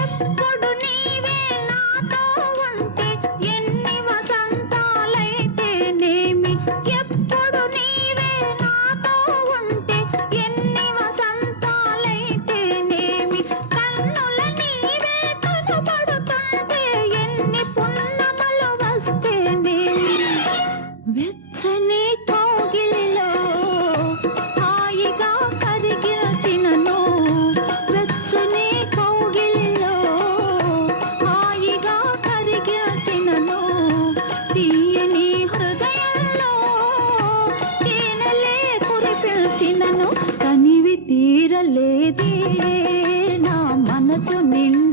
ఎప్పుడు నీవే నాతో ఉంటే ఎన్ని వసంతాలైతేనేమి, ఎప్పుడు నీవే నాతో ఉంటే ఎన్ని వసంతాలైతేనేమి, కన్నుల నీవే కనబడుతుంటే ఎన్ని పున్నమలు వస్తేనేమి, వెచ్చని కౌగిలిలో హాయిగా కరిగిచినను, వెచ్చని కౌగిలిలో హాయిగా కరిగిచినను, తీయని హృదయంలో తేనెలే కురిపించినను, కనివి తీరలేదే నా మనసు నిండా